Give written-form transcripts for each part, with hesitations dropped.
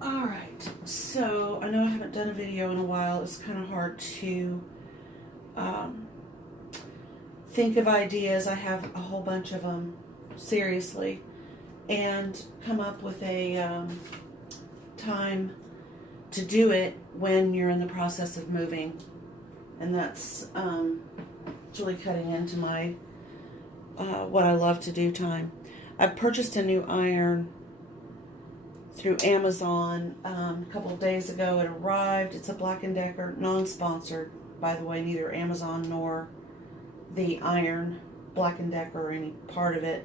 Alright, so I know I haven't done a video in a while. It's kind of hard to think of ideas. I have a whole bunch of them, seriously, and come up with a time to do it when you're in the process of moving. And that's it's really cutting into my what I love to do time. I purchased a new iron through Amazon a couple of days ago. It arrived. It's a Black & Decker, non-sponsored, by the way, neither Amazon nor the iron, Black & Decker, or any part of it.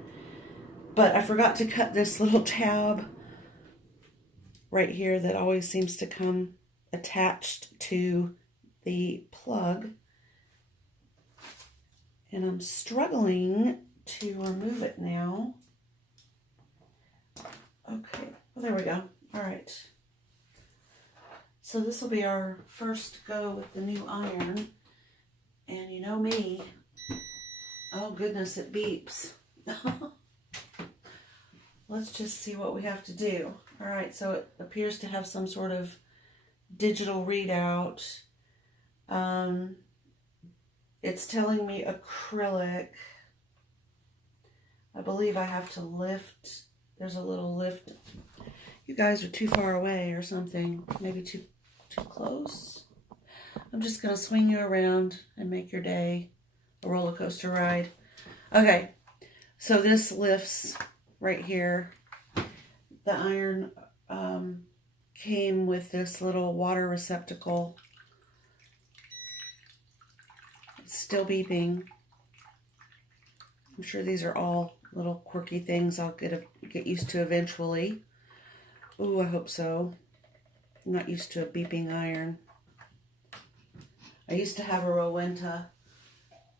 But I forgot to cut this little tab right here that always seems to come attached to the plug. And I'm struggling to remove it now. Okay, well, there we go. All right. So this will be our first go with the new iron. And you know me. Oh goodness, it beeps. Let's just see what we have to do. All right, so it appears to have some sort of digital readout. It's telling me acrylic. I believe I have to lift. There's a little lift. You guys are too far away or something. Maybe too close. I'm just going to swing you around and make your day a roller coaster ride. Okay, so this lifts right here. The iron came with this little water receptacle. It's still beeping. I'm sure these are all little quirky things I'll get used to eventually. Ooh, I hope so. I'm not used to a beeping iron. I used to have a Rowenta,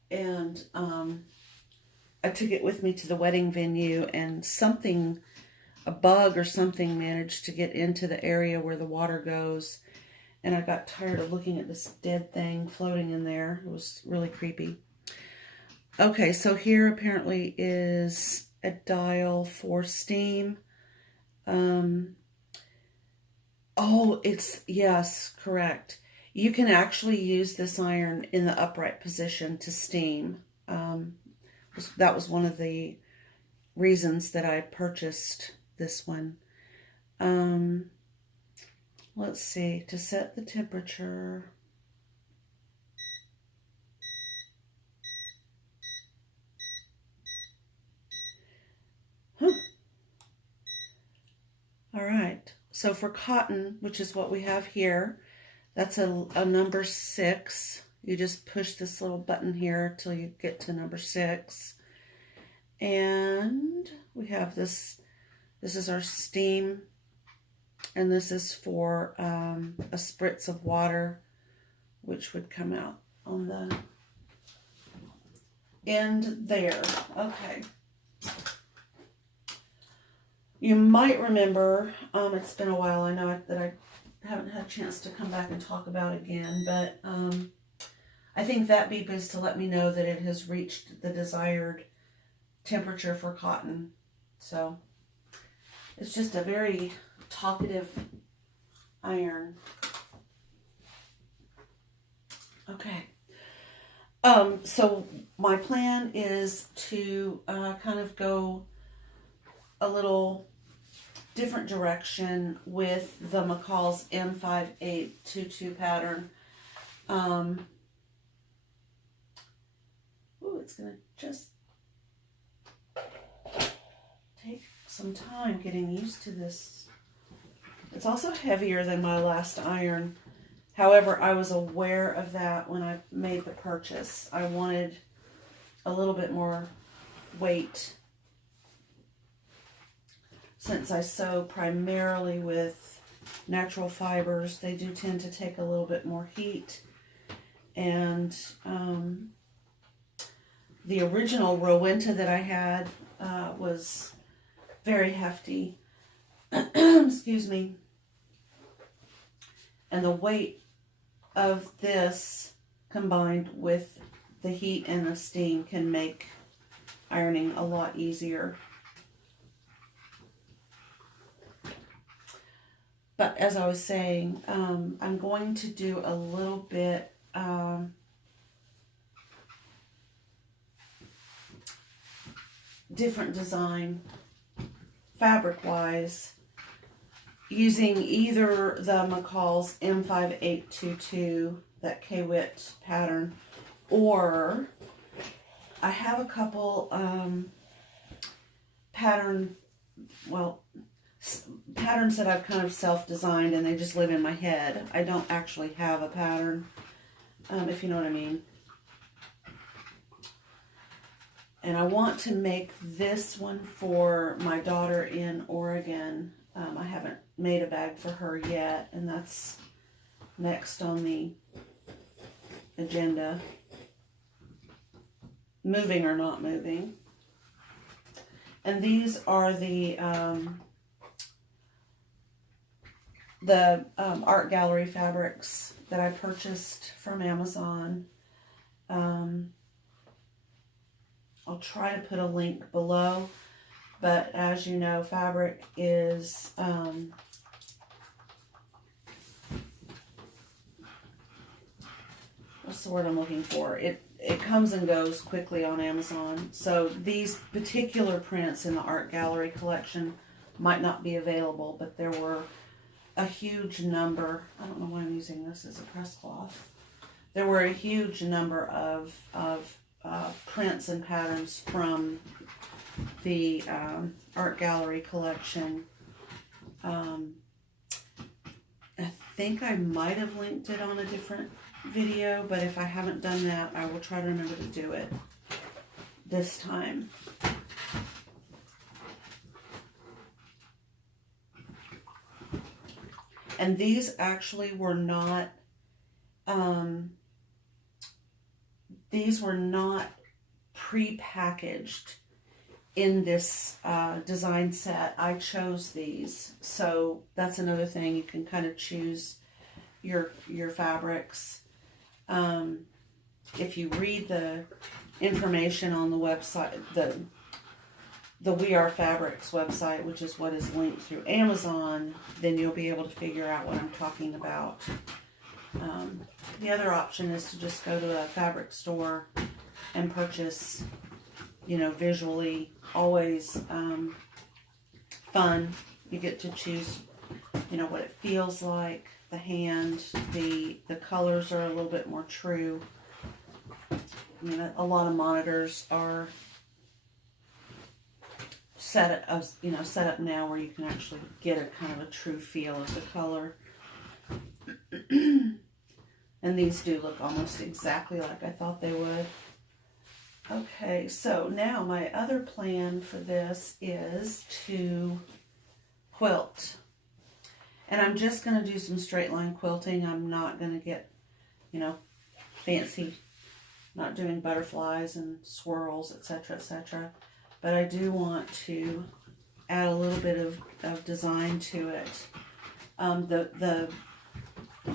and I took it with me to the wedding venue, and a bug or something managed to get into the area where the water goes, and I got tired of looking at this dead thing floating in there. It was really creepy. Okay, so here apparently is a dial for steam. Oh, yes, correct. You can actually use this iron in the upright position to steam. That was one of the reasons that I purchased this one. Let's see, to set the temperature. All right, so for cotton, which is what we have here, that's a number 6. You just push this little button here till you get to number 6. And we have this. This is our steam, and this is for a spritz of water, which would come out on the end there. Okay. You might remember, it's been a while, I know that I haven't had a chance to come back and talk about again, but I think that beep is to let me know that it has reached the desired temperature for cotton. So it's just a very talkative iron. Okay. So my plan is to kind of go a little different direction with the McCalls M5822 pattern. It's going to just take some time getting used to this. It's also heavier than my last iron. However, I was aware of that when I made the purchase. I wanted a little bit more weight. Since I sew primarily with natural fibers, they do tend to take a little bit more heat. And the original Rowenta that I had was very hefty. Excuse me. And the weight of this combined with the heat and the steam can make ironing a lot easier. but as I was saying, I'm going to do a little bit different design fabric wise using either the McCalls M5822, that K-Wit pattern, or I have a couple patterns that I've kind of self-designed and they just live in my head. I don't actually have a pattern, if you know what I mean. And I want to make this one for my daughter in Oregon. I haven't made a bag for her yet, and that's next on the agenda. Moving or not moving. And these are the art gallery fabrics that I purchased from Amazon. I'll try to put a link below, but as you know, fabric is what's the word I'm looking for? It comes and goes quickly on Amazon. So these particular prints in the art gallery collection might not be available, but there were a huge number. I don't know why I'm using this as a press cloth. There were a huge number of prints and patterns from the art gallery collection. I think I might have linked it on a different video, but if I haven't done that, I will try to remember to do it this time. And these actually were not pre-packaged in this design set. I chose these, so that's another thing. You can kind of choose your fabrics. If you read the information on the website, the We Are Fabrics website, which is what is linked through Amazon, then you'll be able to figure out what I'm talking about. The other option is to just go to a fabric store and purchase, visually, always fun. You get to choose, what it feels like, the hand, the colors are a little bit more true. I mean, a lot of monitors are set up now where you can actually get a kind of a true feel of the color. And these do look almost exactly like I thought they would. Okay, so now my other plan for this is to quilt. And I'm just going to do some straight line quilting. I'm not going to get, fancy, not doing butterflies and swirls, etc., etc. But I do want to add a little bit of design to it. The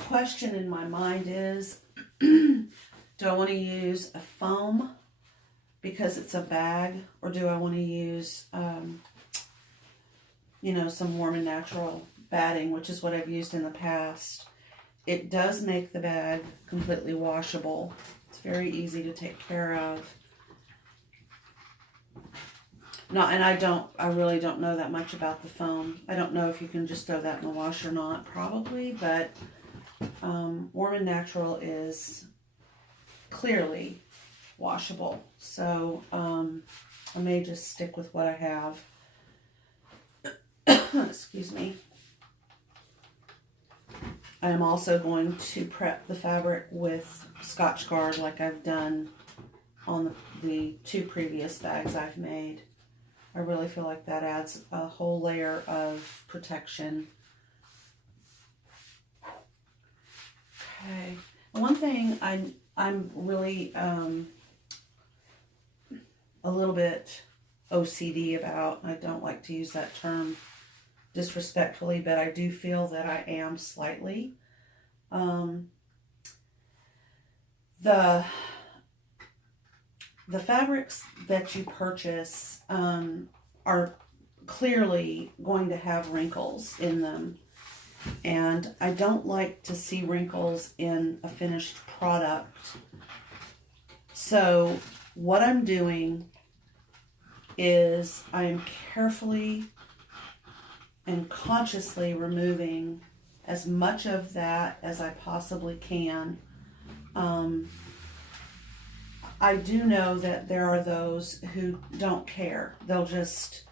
question in my mind is, do I want to use a foam because it's a bag, or do I want to use, some warm and natural batting, which is what I've used in the past. It does make the bag completely washable. It's very easy to take care of. And I really don't know that much about the foam. I don't know if you can just throw that in the wash or not, probably, but warm and natural is clearly washable. So I may just stick with what I have. Excuse me. I am also going to prep the fabric with Scotchgard like I've done on the two previous bags I've made. I really feel like that adds a whole layer of protection. Okay. One thing I'm really a little bit OCD about, I don't like to use that term disrespectfully, but I do feel that I am slightly. The fabrics that you purchase are clearly going to have wrinkles in them. And I don't like to see wrinkles in a finished product. So what I'm doing is I'm carefully and consciously removing as much of that as I possibly can. I do know that there are those who don't care. They'll just,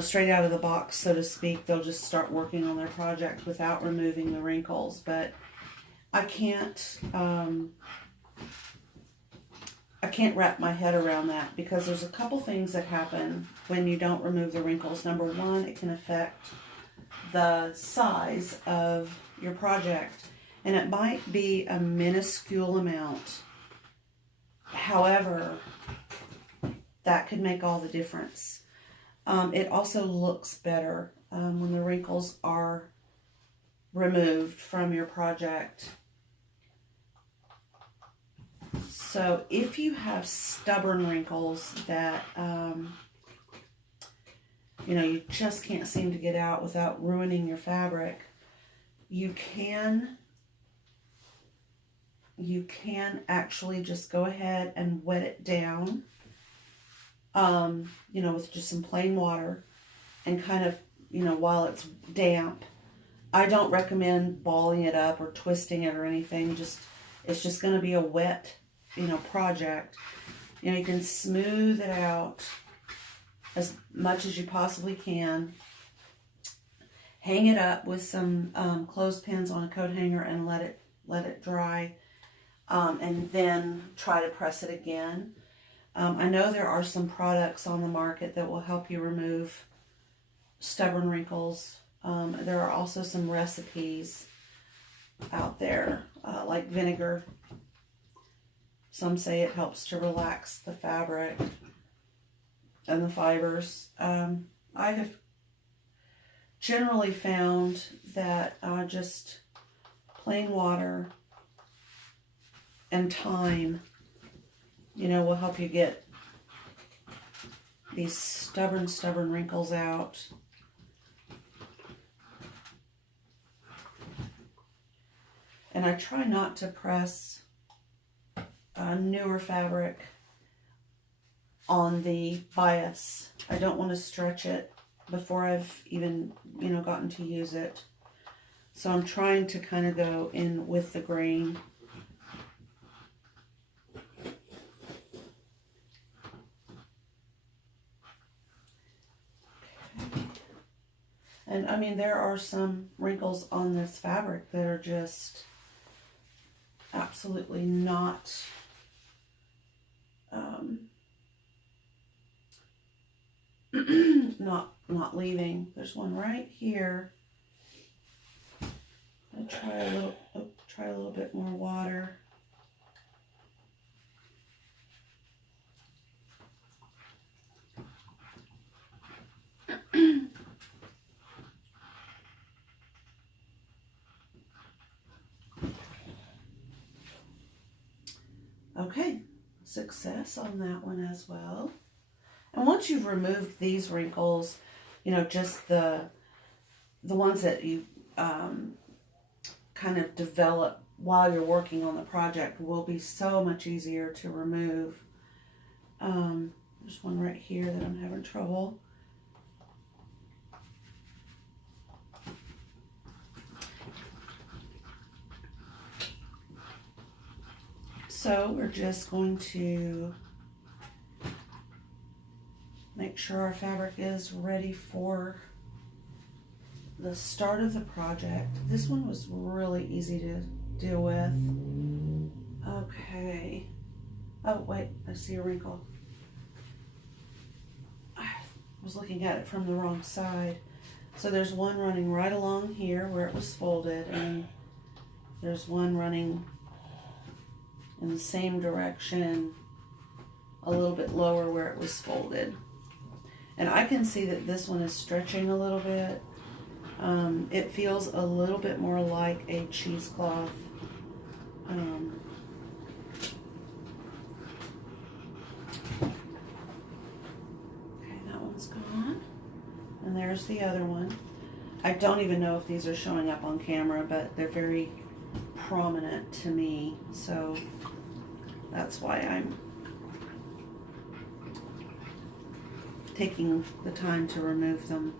straight out of the box, so to speak, they'll just start working on their project without removing the wrinkles. But I can't wrap my head around that, because there's a couple things that happen when you don't remove the wrinkles. Number one, it can affect the size of your project, and it might be a minuscule amount. However, that could make all the difference. It also looks better when the wrinkles are removed from your project. So if you have stubborn wrinkles that you just can't seem to get out without ruining your fabric, you can actually just go ahead and wet it down, with just some plain water, and kind of, while it's damp. I don't recommend balling it up or twisting it or anything. It's just going to be a wet, project. You can smooth it out as much as you possibly can. Hang it up with some clothespins on a coat hanger and let it dry. And then try to press it again. I know there are some products on the market that will help you remove stubborn wrinkles. There are also some recipes out there, like vinegar. Some say it helps to relax the fabric and the fibers. I have generally found that just plain water and time, will help you get these stubborn wrinkles out. And I try not to press newer fabric on the bias. I don't want to stretch it before I've even, gotten to use it. So I'm trying to kind of go in with the grain. And I mean, there are some wrinkles on this fabric that are just absolutely not not leaving. There's one right here. I'll try a little bit more water. Okay, success on that one as well. And once you've removed these wrinkles, just the ones that you kind of develop while you're working on the project will be so much easier to remove. There's one right here that I'm having trouble. So we're just going to make sure our fabric is ready for the start of the project. This one was really easy to deal with. Okay. Oh, wait, I see a wrinkle. I was looking at it from the wrong side. So there's one running right along here where it was folded, and there's one running in the same direction a little bit lower where it was folded. And I can see that this one is stretching a little bit. It feels a little bit more like a cheesecloth. Okay, that one's gone. And there's the other one. I don't even know if these are showing up on camera, but they're very prominent to me, so that's why I'm taking the time to remove them.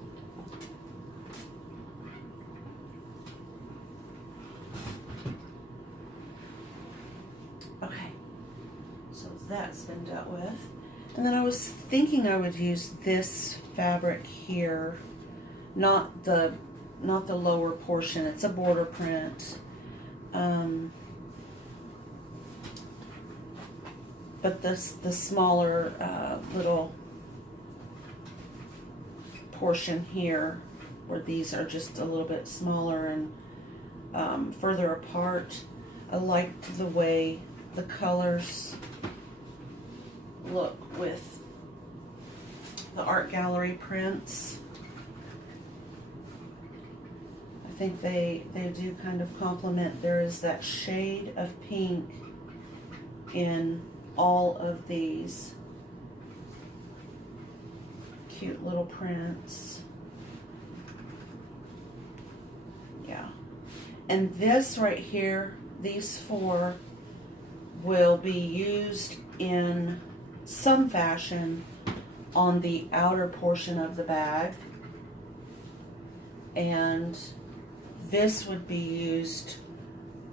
Okay, so that's been dealt with. And then I was thinking I would use this fabric here, not the lower portion. It's a border print. But the smaller little portion here, where these are just a little bit smaller and further apart. I liked the way the colors look with the art gallery prints. I think they do kind of complement. There is that shade of pink in all of these cute little prints. Yeah. And this right here, these four will be used in some fashion on the outer portion of the bag, and this would be used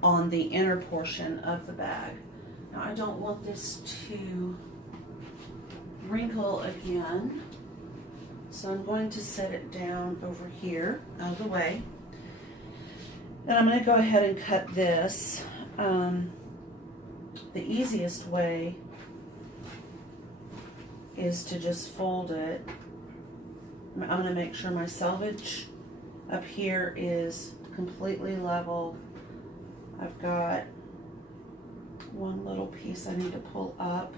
on the inner portion of the bag. Now I don't want this to wrinkle again, so I'm going to set it down over here out of the way. And I'm going to go ahead and cut this. The easiest way is to just fold it. I'm going to make sure my selvage up here is completely level. I've got one little piece I need to pull up.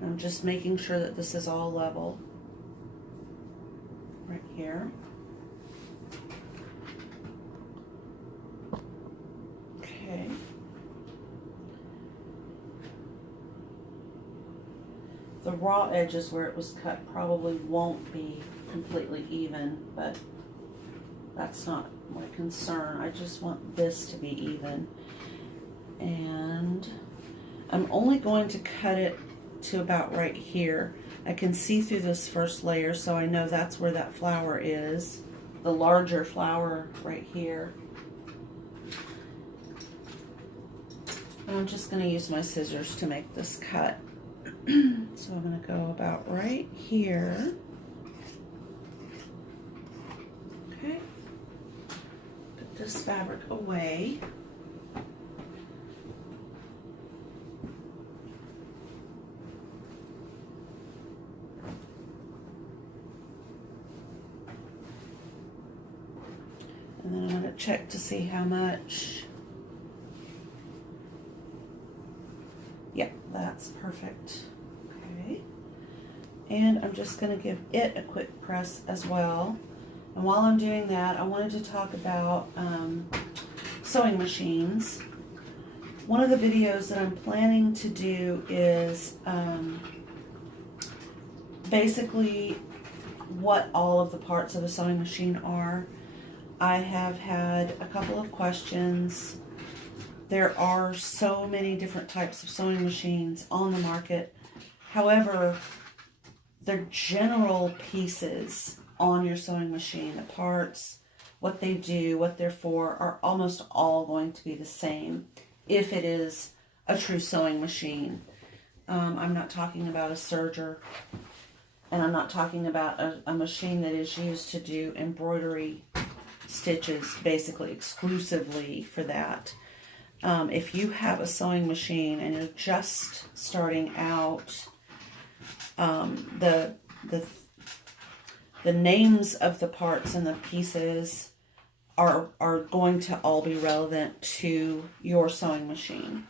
I'm just making sure that this is all level right here. Okay. The raw edges where it was cut probably won't be completely even, but that's not my concern. I just want this to be even. And I'm only going to cut it to about right here. I can see through this first layer, so I know that's where that flower is. The larger flower right here. And I'm just going to use my scissors to make this cut. So I'm going to go about right here. Okay. Put this fabric away. And then I'm going to check to see how much. Yep, that's perfect. Okay. And I'm just going to give it a quick press as well. And while I'm doing that, I wanted to talk about sewing machines. One of the videos that I'm planning to do is basically what all of the parts of a sewing machine are. I have had a couple of questions. There are so many different types of sewing machines on the market. However, the general pieces on your sewing machine, the parts, what they do, what they're for, are almost all going to be the same if it is a true sewing machine. I'm not talking about a serger, and I'm not talking about a machine that is used to do embroidery stitches, basically exclusively for that. If you have a sewing machine and you're just starting out, the names of the parts and the pieces are going to all be relevant to your sewing machine.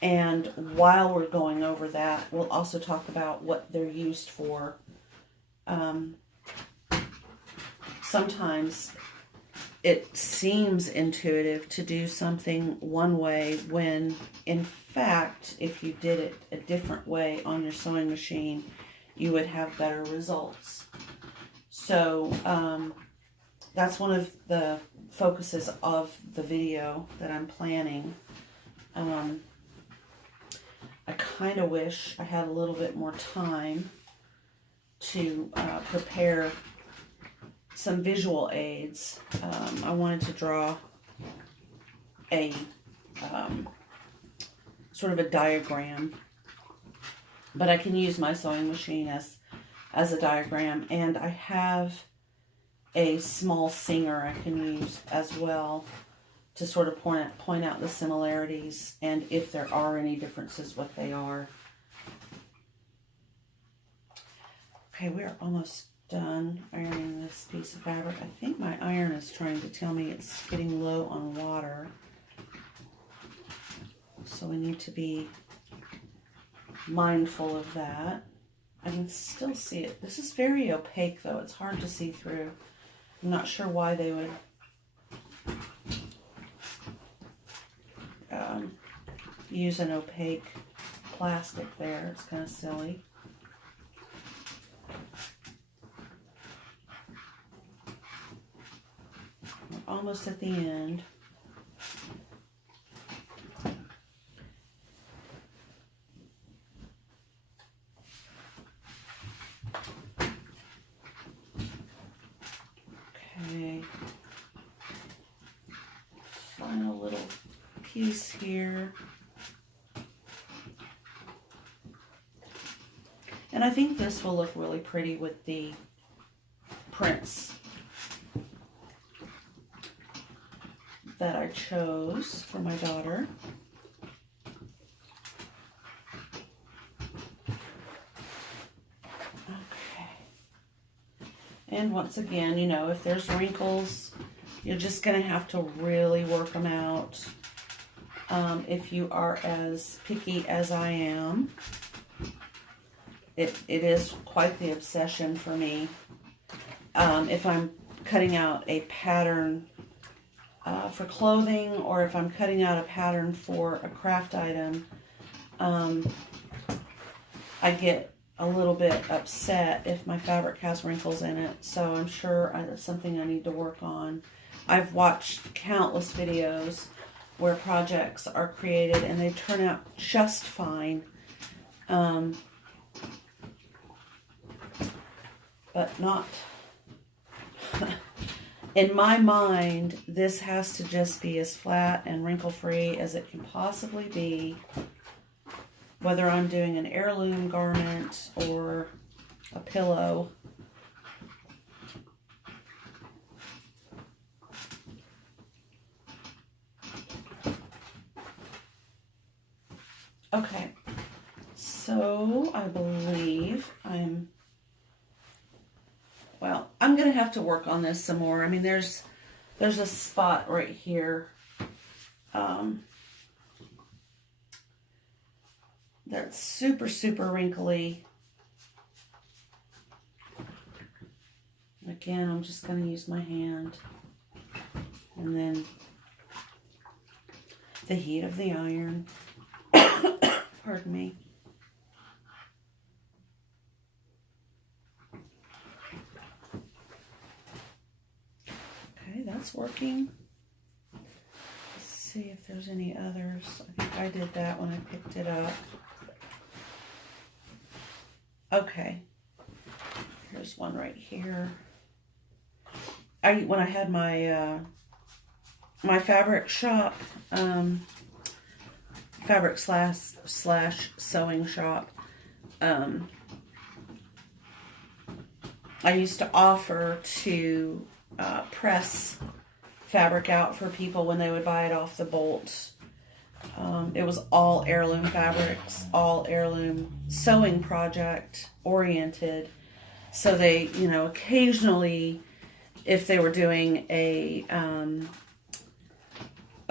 And while we're going over that, we'll also talk about what they're used for. Sometimes it seems intuitive to do something one way when, in fact, if you did it a different way on your sewing machine, you would have better results. So that's one of the focuses of the video that I'm planning. I kind of wish I had a little bit more time to prepare some visual aids. I wanted to draw a sort of a diagram, but I can use my sewing machine as a diagram, and I have a small singer I can use as well to sort of point out the similarities, and if there are any differences, what they are. Okay, we're almost done ironing this piece of fabric. I think my iron is trying to tell me it's getting low on water, so we need to be mindful of that. I can still see it. This is very opaque though. It's hard to see through. I'm not sure why they would use an opaque plastic there. It's kind of silly. We're almost at the end. Okay. Final little piece here. And I think this will look really pretty with the prints that I chose for my daughter. Okay. And once again, you know, if there's wrinkles, you're just going to have to really work them out. If you are as picky as I am, it is quite the obsession for me. If I'm cutting out a pattern for clothing, or if I'm cutting out a pattern for a craft item, I get a little bit upset if my fabric has wrinkles in it. So I'm sure that's something I need to work on. I've watched countless videos where projects are created and they turn out just fine. But not, in my mind, this has to just be as flat and wrinkle-free as it can possibly be, whether I'm doing an heirloom garment or a pillow. Okay, so I believe I'm going to have to work on this some more. I mean, there's a spot right here that's super, super wrinkly. Again, I'm just going to use my hand. And then the heat of the iron. Pardon me. Okay, that's working. Let's see if there's any others. I think I did that when I picked it up. Okay. Here's one right here. When I had my my fabric shop, fabric slash sewing shop, I used to offer to press fabric out for people when they would buy it off the bolt. It was all heirloom fabrics, all heirloom sewing project oriented. So they, you know, occasionally, if they were doing a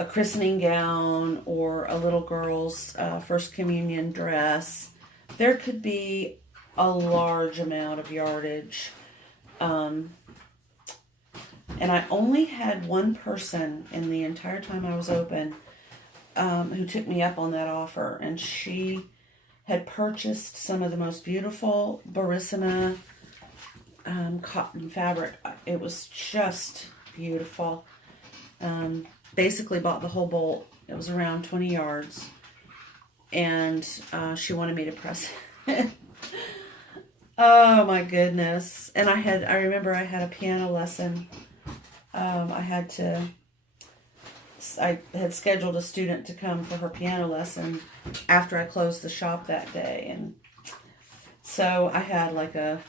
christening gown or a little girl's first communion dress, there could be a large amount of yardage. And I only had one person in the entire time I was open who took me up on that offer, and she had purchased some of the most beautiful Barissima cotton fabric. It was just beautiful. Basically bought the whole bolt. It was around 20 yards. And she wanted me to press it. Oh my goodness. And I remember I had a piano lesson. I had scheduled a student to come for her piano lesson after I closed the shop that day. And so I had like a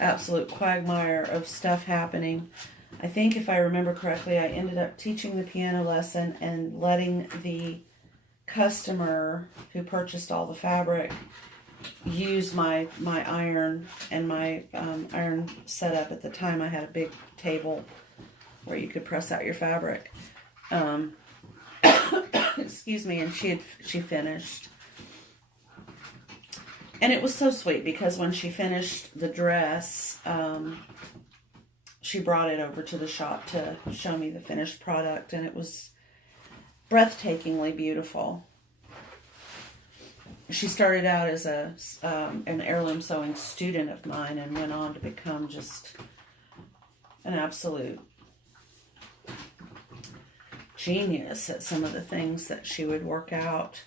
absolute quagmire of stuff happening. I think if I remember correctly, I ended up teaching the piano lesson and letting the customer who purchased all the fabric use my iron and my iron setup. At the time, I had a big table where you could press out your fabric. Excuse me, and she finished. And it was so sweet because when she finished the dress, she brought it over to the shop to show me the finished product, and it was breathtakingly beautiful. She started out as an heirloom sewing student of mine and went on to become just an absolute genius at some of the things that she would work out.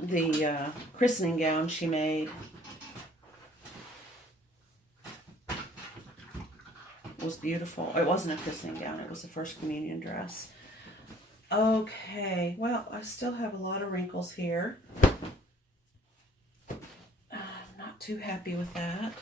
The christening gown she made was beautiful. It wasn't a christening gown, it was a first communion dress. Okay, well, I still have a lot of wrinkles here. I'm not too happy with that.